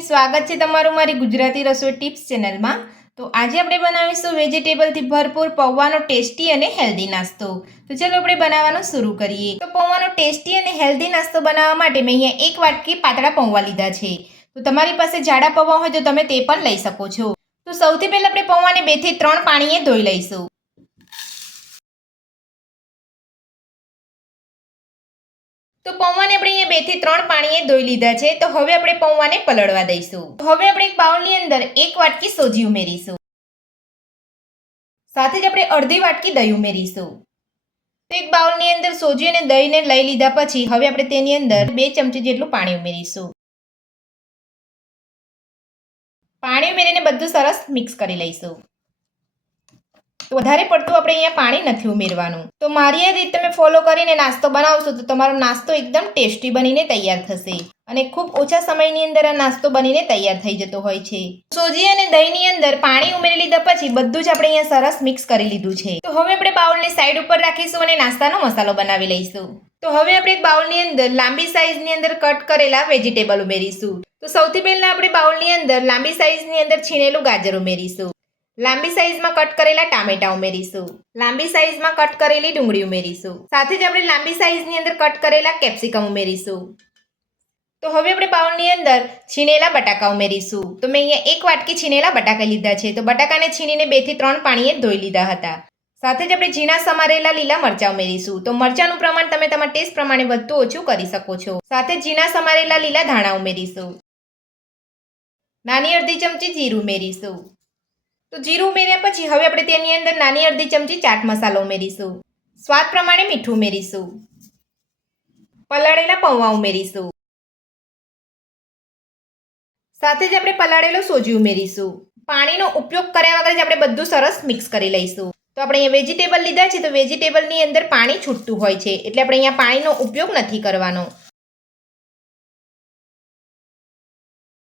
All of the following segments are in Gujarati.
ફ્રેન્ડ, સ્વાગત છે તમારું મારી ગુજરાતી રસોઈ ટિપ્સ ચેનલમાં। તો આજે આપણે બનાવીશું વેજીટેબલથી ભરપૂર પૌવાનો ટેસ્ટી અને હેલ્ધી નાસ્તો। તો ચાલો આપણે બનાવવાનું શરૂ કરીએ। તો પૌવાનો ટેસ્ટી અને હેલ્ધી નાસ્તો બનાવવા માટે મેં અહીંયા એક વાટકી પાતળા પૌવા લીધા છે। તો તમારી પાસે જાડા પૌવા હોય તો તમે તે પણ લઈ શકો છો। તો સૌથી પહેલા આપણે પૌવાને 2 થી 3 પાણીએ ધોઈ લઈશું। તો પૌવાને આપણે અહીંયા 2 થી 3 પાણીએ ધોઈ લીધા છે। તો હવે આપણે પૌવાને પલળવા દઈશું। તો હવે આપણે એક બાઉલની અંદર 1 વાટકી સોજી ઉમેરીશું। સાથે જ આપણે અડધી વાટકી દહીં ઉમેરીશું। તો એક બાઉલની અંદર સોજી અને દહીંને લઈ લીધા પછી હવે આપણે તેની અંદર 2 ચમચી જેટલું પાણી ઉમેરીશું। પાણી ઉમેરીને બધું સરસ મિક્સ કરી લઈશું। તો વધારે પડતું આપણે અહીંયા પાણી નથી ઉમેરવાનું। તો મારી આ રીત તમે ફોલો કરીને નાસ્તો બનાવશો તો તમારો નાસ્તો એકદમ ટેસ્ટી બનીને તૈયાર થશે અને ખૂબ ઓછા સમયની અંદર આ નાસ્તો બનીને તૈયાર થઈ જતો હોય છે। સોજી અને દહીંની અંદર પાણી ઉમેરી લીધા પછી બધું જ આપણે અહીંયા સરસ મિક્સ કરી લીધું છે। તો હવે આપણે બાઉલને સાઈડ ઉપર રાખીશું અને નાસ્તાનો મસાલો બનાવી લઈશું। તો હવે આપણે એક બાઉલની અંદર લાંબી સાઈઝની અંદર કટ કરેલા વેજીટેબલ ઉમેરીશું। તો સૌથી પહેલા આપણે બાઉલની અંદર લાંબી સાઈઝની અંદર છીણેલું ગાજર ઉમેરીશું। લાંબી સાઈઝમાં કટ કરેલા ટામેટા ઉમેરીશું। લાંબી સાઈઝમાં કટ કરેલી ડુંગળી ઉમેરીશું। સાથે જ આપણે લાંબી સાઈઝની અંદર કટ કરેલા કેપ્સિકમ ઉમેરીશું। તો હવે આપણે બાઉલની અંદર છીણેલા બટાકા ઉમેરીશું। તો મેં અહીંયા એક વાટકી છીણેલા બટાકા લીધા છે। તો બટાકાને છીણીને 2 થી 3 પાણીએ ધોઈ લીધા હતા। સાથે જ આપણે ઝીણા સમારેલા લીલા મરચાં ઉમેરીશું। તો મરચાંનું પ્રમાણ તમે તમારા ટેસ્ટ પ્રમાણે વધુ ઓછું કરી શકો છો। સાથે જ ઝીણા સમારેલા લીલા ધાણા ઉમેરીશું। નાની અડધી ચમચી જીરું ઉમેરીશું। તો જીરું ઉમેર્યા પછી હવે આપણે તેની અંદર નાની અડધી ચમચી ચાટ મસાલો ઉમેરીશું। સ્વાદ પ્રમાણે મીઠું ઉમેરીશું। પલાળેલા પૌવા ઉમેરીશું। સાથે જ આપણે પલાળેલો સોજી ઉમેરીશું। પાણીનો ઉપયોગ કર્યા વગર જ આપણે બધું સરસ મિક્સ કરી લઈશું। તો આપણે અહીંયા વેજીટેબલ લીધા છે તો વેજીટેબલની અંદર પાણી છૂટતું હોય છે એટલે આપણે અહીંયા પાણીનો ઉપયોગ નથી કરવાનો।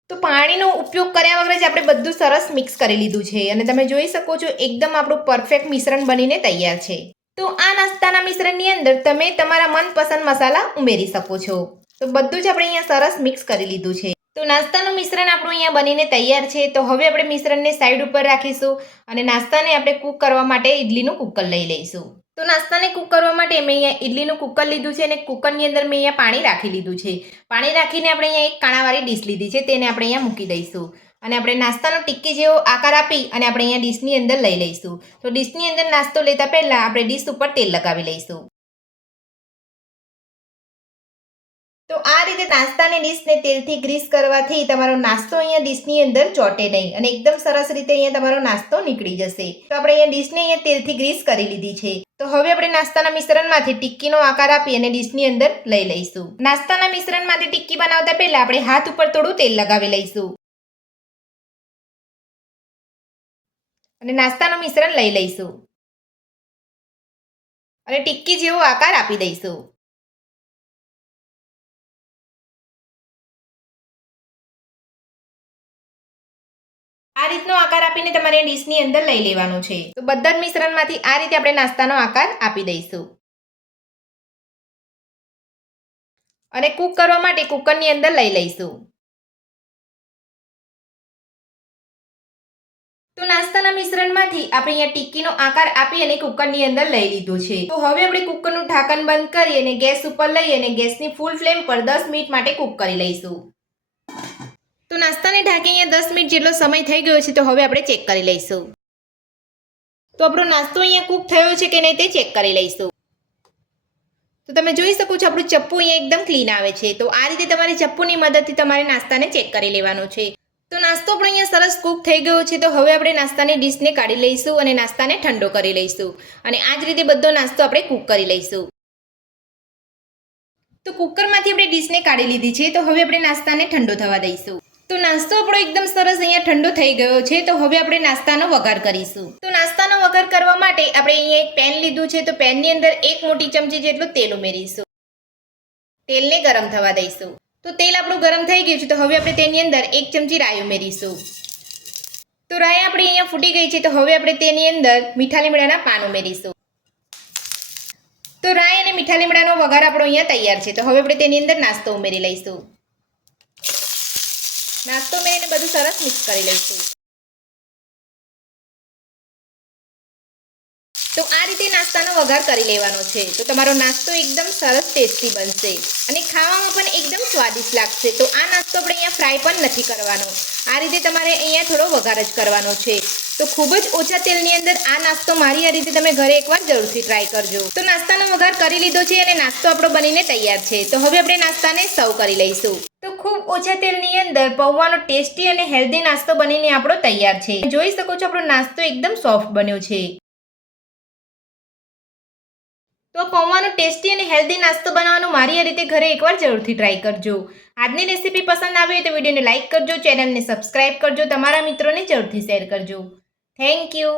તો પાણીનો ઉપયોગ કર્યા વગર જ આપણે બધું સરસ મિક્સ કરી લીધું છે અને તમે જોઈ શકો છો એકદમ આપણું પરફેક્ટ મિશ્રણ બનીને તૈયાર છે। તો આ નાસ્તાના મિશ્રણની અંદર તમે તમારા મનપસંદ મસાલા ઉમેરી શકો છો। તો બધું જ આપણે અહીંયા સરસ મિક્સ કરી લીધું છે। તો નાસ્તાનું મિશ્રણ આપણું અહીંયા બનીને તૈયાર છે। તો હવે આપણે મિશ્રણને સાઈડ ઉપર રાખીશું અને નાસ્તાને આપણે કૂક કરવા માટે ઇડલીનું કુકર લઈ લઈશું। તો નાસ્તાને કૂક કરવા માટે મેં અહીંયા ઇડલીનું કુકર લીધું છે અને કુકરની અંદર મેં અહીંયા પાણી રાખી લીધું છે। પાણી રાખીને આપણે અહીંયા એક કાણાવાળી ડીશ લીધી છે તેને આપણે અહીંયા મૂકી દઈશું અને આપણે નાસ્તાનો ટિક્કી જેવો આકાર આપી અને આપણે અહીંયા ડીશની અંદર લઈ લઈશું। તો ડીશની અંદર નાસ્તો લેતા પહેલાં આપણે ડીશ ઉપર તેલ લગાવી લઈશું। તો આ રીતે નાસ્તાની ડીશને તેલથી ગ્રીસ કરવાથી તમારો નાસ્તો અહીંયા ડીશની અંદર ચોટે નહીં અને એકદમ સરસ રીતે અહીંયા તમારો નાસ્તો નીકળી જશે। તો આપણે અહીંયા ડીશને અહીંયા તેલથી ગ્રીસ કરી લીધી છે। તો હવે આપણે નાસ્તાના મિશ્રણમાંથી ટિક્કીનો આકાર આપી અને ડીશની અંદર લઈ લઈશું। નાસ્તાના મિશ્રણમાંથી ટિક્કી બનાવતા પહેલા આપણે હાથ ઉપર થોડું તેલ લગાવી લઈશું અને નાસ્તાનું મિશ્રણ લઈ લઈશું અને ટિક્કી જેવો આકાર આપી દઈશું। આ રીતનો આકાર આપીને તમારે ડીશની અંદર લઈ લેવાનું છે। તો બધા જ મિશ્રણમાંથી આ રીતે આપણે નાસ્તાનો આકાર આપી દઈશું અને કૂક કરવા માટે કુકરની અંદર લઈ લઈશું। તો નાસ્તાના મિશ્રણમાંથી આપણે અહીંયા ટિક્કીનો આકાર આપી અને કુકરની અંદર લઈ લીધો છે। તો હવે આપણે કુકરનું ઢાંકણ બંધ કરી અને ગેસ ઉપર લઈ અને ગેસની ફૂલ ફ્લેમ પર 10 મિનિટ માટે કૂક કરી લઈશું। તો નાસ્તાને ઢાંકી અહીંયા 10 મિનિટ જેટલો સમય થઈ ગયો છે। તો હવે આપણે ચેક કરી લઈશું। તો આપણો નાસ્તો અહીંયા કૂક થયો છે કે નહીં તે ચેક કરી લઈશું। તો તમે જોઈ શકો છો આપણું ચપ્પુ અહીંયા એકદમ ક્લીન આવે છે। તો આ રીતે તમારી ચપ્પુની મદદથી તમારે નાસ્તાને ચેક કરી લેવાનો છે। તો નાસ્તો પણ અહીંયા સરસ કૂક થઈ ગયો છે। તો હવે આપણે નાસ્તાની ડીશને કાઢી લઈશું અને નાસ્તાને ઠંડો કરી લઈશું અને આ જ રીતે બધો નાસ્તો આપણે કૂક કરી લઈશું। તો કુકરમાંથી આપણે ડીશને કાઢી લીધી છે। તો હવે આપણે નાસ્તાને ઠંડો થવા દઈશું। તો નાસ્તો આપણો એકદમ સરસ અહીંયા ઠંડો થઈ ગયો છે। તો હવે આપણે નાસ્તાનો વઘાર કરીશું। તો નાસ્તાનો વઘાર કરવા માટે આપણે અહીંયા એક પેન લીધું છે। તો પેનની અંદર 1 મોટી ચમચી જેટલું તેલ ઉમેરીશું। તેલને ગરમ થવા દઈશું। તો તેલ આપણું ગરમ થઈ ગયું છે। તો હવે આપણે તેની અંદર 1 ચમચી રાઈ ઉમેરીશું। તો રાઈ આપણી અહીંયા ફૂટી ગઈ છે। તો હવે આપણે તેની અંદર મીઠા લીમડાના પાન ઉમેરીશું। તો રાઈ અને મીઠા લીમડાનો વઘાર આપણો અહીંયા તૈયાર છે। તો હવે આપણે તેની અંદર નાસ્તો ઉમેરી લઈશું। નાસ્તો ઉમેરીને બધું સરસ મિક્સ કરી લઈશું. તો આ રીતે નાસ્તાનો વઘાર કરી લેવાનો છે. તો તમારો નાસ્તો એકદમ સરસ ટેસ્ટી બનશે અને ખાવામાં પણ એકદમ સ્વાદિષ્ટ લાગશે. તો આ નાસ્તો આપણે અહીંયા ફ્રાય પણ નથી કરવાનો, આ રીતે તમારે અહીંયા થોડો વઘાર જ કરવાનો છે. તો ખૂબ જ ઓછા તેલની અંદર આ નાસ્તો મારી આ રીતે તમે ઘરે એકવાર જરૂરથી ટ્રાય કરજો. તો નાસ્તાનો વઘાર કરી લીધો છે અને નાસ્તો આપણો બનીને તૈયાર છે. તો હવે આપણે નાસ્તાને સર્વ કરી લઈશું. તો ખૂબ ઓછા તેલની અંદર પૌવાનો ટેસ્ટી અને હેલ્ધી નાસ્તો બનીને આપણો તૈયાર છે. જોઈ શકો છો આપણો નાસ્તો એકદમ સોફ્ટ બન્યો છે. તો પૌવાનો ટેસ્ટી અને હેલ્ધી નાસ્તો બનાવવાનો મારી આ રીતે ઘરે એકવાર જરૂરથી ટ્રાય કરજો. આજની રેસીપી પસંદ આવે તો વિડીયોને લાઇક કરજો, ચેનલને સબસ્ક્રાઇબ કરજો, તમારા મિત્રોને જરૂરથી શેર કરજો. Thank you.